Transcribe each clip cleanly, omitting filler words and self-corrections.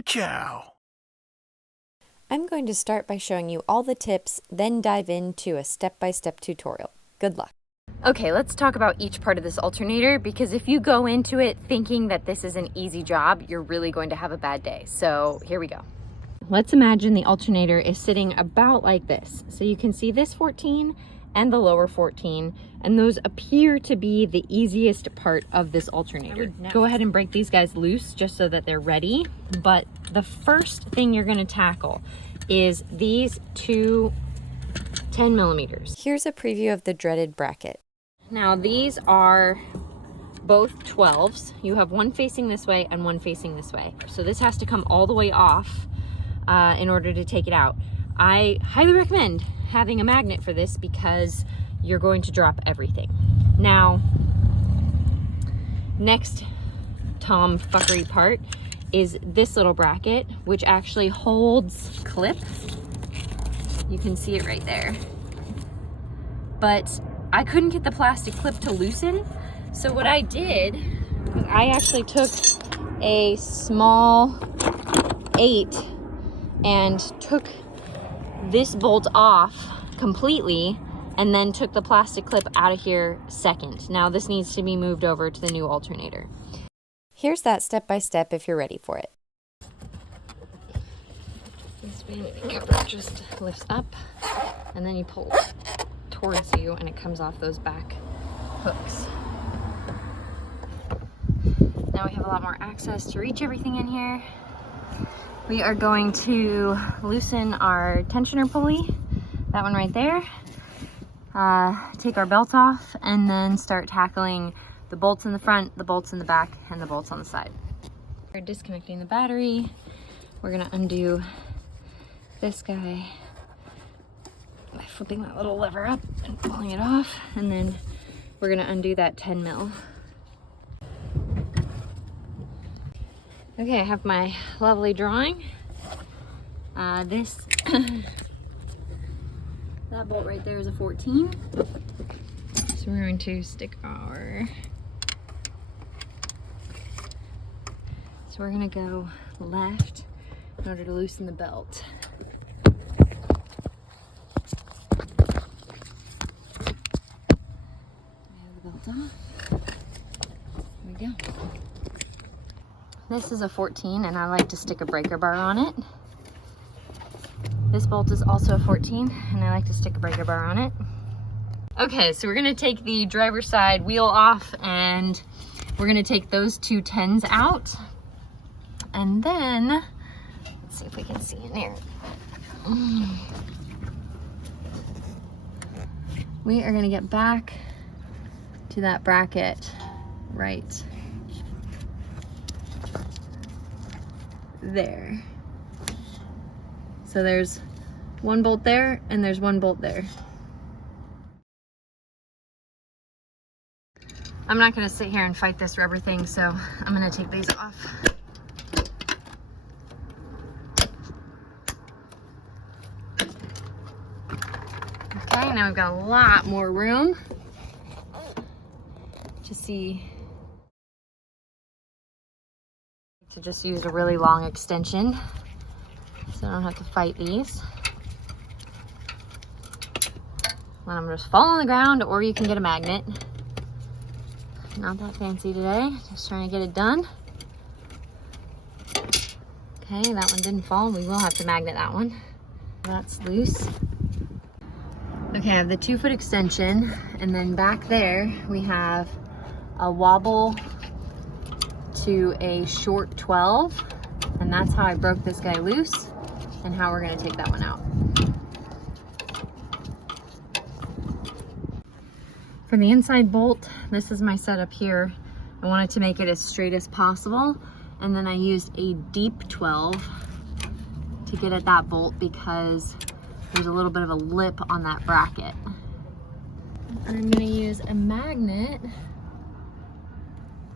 Ka-chow! I'm going to start by showing you all the tips, then dive into a step-by-step tutorial. Good luck. Okay, let's talk about each part of this alternator, because if you go into it thinking that this is an easy job, you're really going to have a bad day. So here we go. Let's imagine the alternator is sitting about like this. So you can see this 14 and the lower 14, and those appear to be the easiest part of this alternator. Go ahead and break these guys loose just so that they're ready. But the first thing you're gonna tackle is these two 10 millimeters. Here's a preview of the dreaded bracket. Now these are both 12s. You have one facing this way and one facing this way. So this has to come all the way off in order to take it out. I highly recommend having a magnet for this because you're going to drop everything. Now, next tomfuckery part is this little bracket, which actually holds clip. You can see it right there. But I couldn't get the plastic clip to loosen. So what I did was I actually took a small 8 and took this bolt off completely and then took the plastic clip out of here second. Now this needs to be moved over to the new alternator. Here's that step-by-step if you're ready for it. This vanity cover just lifts up and then you pull towards you and it comes off those back hooks. Now we have a lot more access to reach everything in here. We are going to loosen our tensioner pulley, that one right there, take our belt off, and then start tackling the bolts in the front, the bolts in the back, and the bolts on the side. We're disconnecting the battery. We're gonna undo this guy by flipping that little lever up and pulling it off, and then we're gonna undo that 10 mil. Okay, I have my lovely drawing. That bolt right there is a 14. So we're going to stick our, so we're gonna go left in order to loosen the belt. I have the belt off. There we go. This is a 14 and I like to stick a breaker bar on it. This bolt is also a 14 and I like to stick a breaker bar on it. Okay, so we're gonna take the driver's side wheel off and we're gonna take those two 10s out. And then, let's see if we can see in here. We are gonna get back to that bracket right there. So there's one bolt there and there's one bolt there. I'm not gonna sit here and fight this rubber thing, so I'm gonna take these off. Okay, now we've got a lot more room to see. To just use a really long extension so I don't have to fight these. Let them just fall on the ground, or you can get a magnet. Not that fancy today, just trying to get it done. Okay, that one didn't fall. We will have to magnet that one. That's loose. Okay, I have the 2-foot extension, and then back there we have a wobble to a short 12, and that's how I broke this guy loose and how we're going to take that one out. For the inside bolt, this is my setup here. I wanted to make it as straight as possible, and then I used a deep 12 to get at that bolt because there's a little bit of a lip on that bracket. I'm going to use a magnet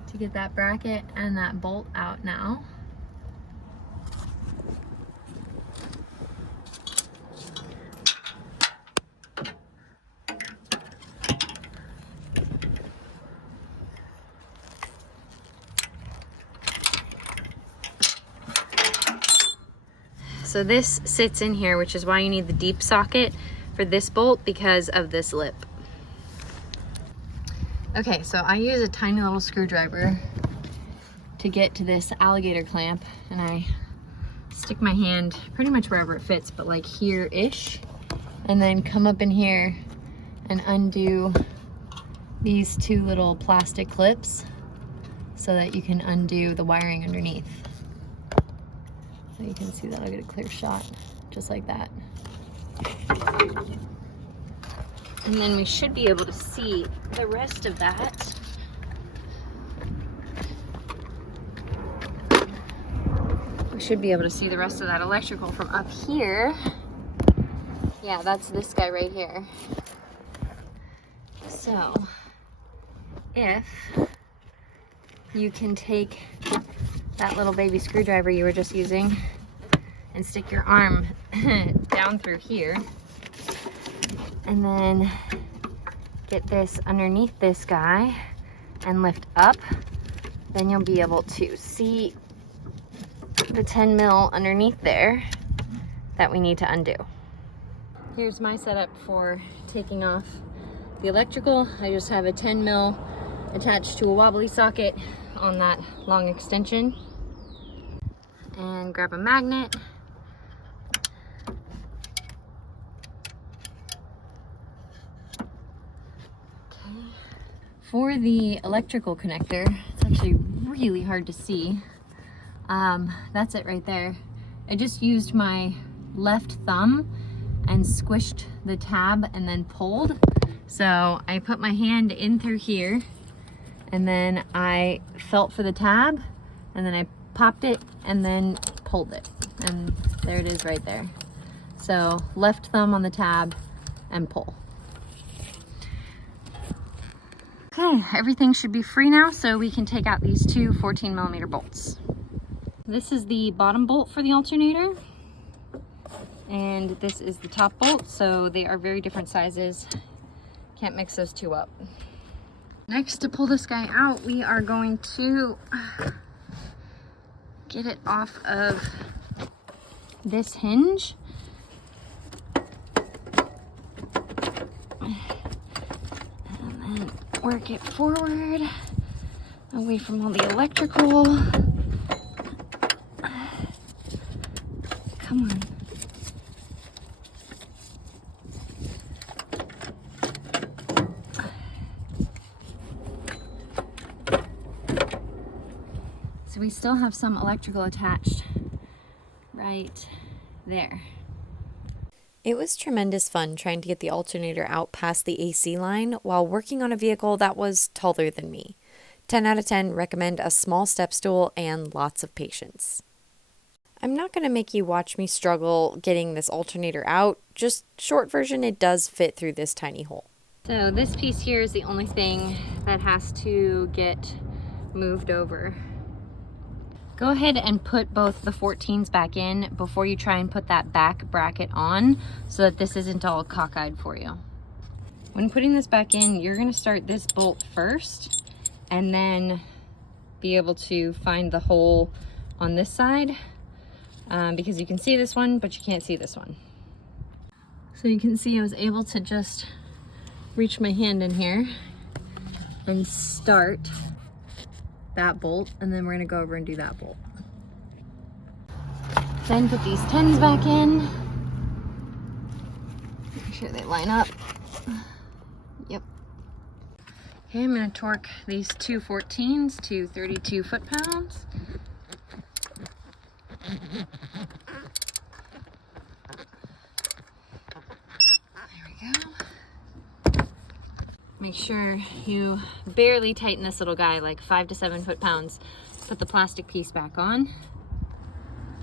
to get that bracket and that bolt out now. So this sits in here, which is why you need the deep socket for this bolt because of this lip. Okay, so I use a tiny little screwdriver to get to this alligator clamp, and I stick my hand pretty much wherever it fits, but like here-ish, and then come up in here and undo these two little plastic clips so that you can undo the wiring underneath. So you can see that I'll get a clear shot, just like that. And then we should be able to see the rest of that. We should be able to see the rest of that electrical from up here. Yeah, that's this guy right here. So, if you can take that little baby screwdriver you were just using and stick your arm down through here, and then get this underneath this guy and lift up, then you'll be able to see the 10 mil underneath there that we need to undo. Here's my setup for taking off the electrical. I just have a 10 mil attached to a wobbly socket on that long extension, and grab a magnet. Okay. For the electrical connector, it's actually really hard to see. That's it right there. I just used my left thumb and squished the tab and then pulled. So I put my hand in through here, and then I felt for the tab, and then I popped it and then pulled it, and there it is right there. So left thumb on the tab and pull. Okay, everything should be free now, so we can take out these two 14 millimeter bolts. This is the bottom bolt for the alternator, and this is the top bolt, so they are very different sizes. Can't mix those two up. Next, to pull this guy out, we are going to get it off of this hinge. And then work it forward, away from all the electrical. Come on. So we still have some electrical attached right there. It was tremendous fun trying to get the alternator out past the AC line while working on a vehicle that was taller than me. 10 out of 10, recommend a small step stool and lots of patience. I'm not going to make you watch me struggle getting this alternator out. Just short version, it does fit through this tiny hole. So this piece here is the only thing that has to get moved over. Go ahead and put both the 14s back in before you try and put that back bracket on, so that this isn't all cockeyed for you. When putting this back in, you're going to start this bolt first and then be able to find the hole on this side, because you can see this one, but you can't see this one. So you can see I was able to just reach my hand in here and start that bolt, and then we're going to go over and do that bolt. Then put these 10s back in. Make sure they line up. Yep. Okay, I'm going to torque these two 14s to 32 foot-pounds. There we go. Make sure you barely tighten this little guy, like 5 to 7 foot-pounds. Put the plastic piece back on.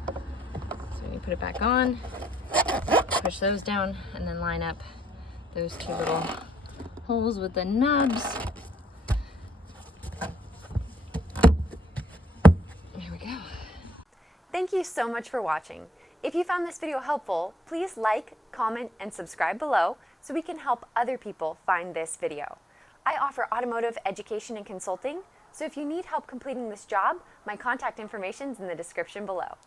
So you put it back on, push those down, and then line up those two little holes with the nubs. There we go. Thank you so much for watching. If you found this video helpful, please like, comment, and subscribe below so we can help other people find this video. I offer automotive education and consulting, so if you need help completing this job, my contact information is in the description below.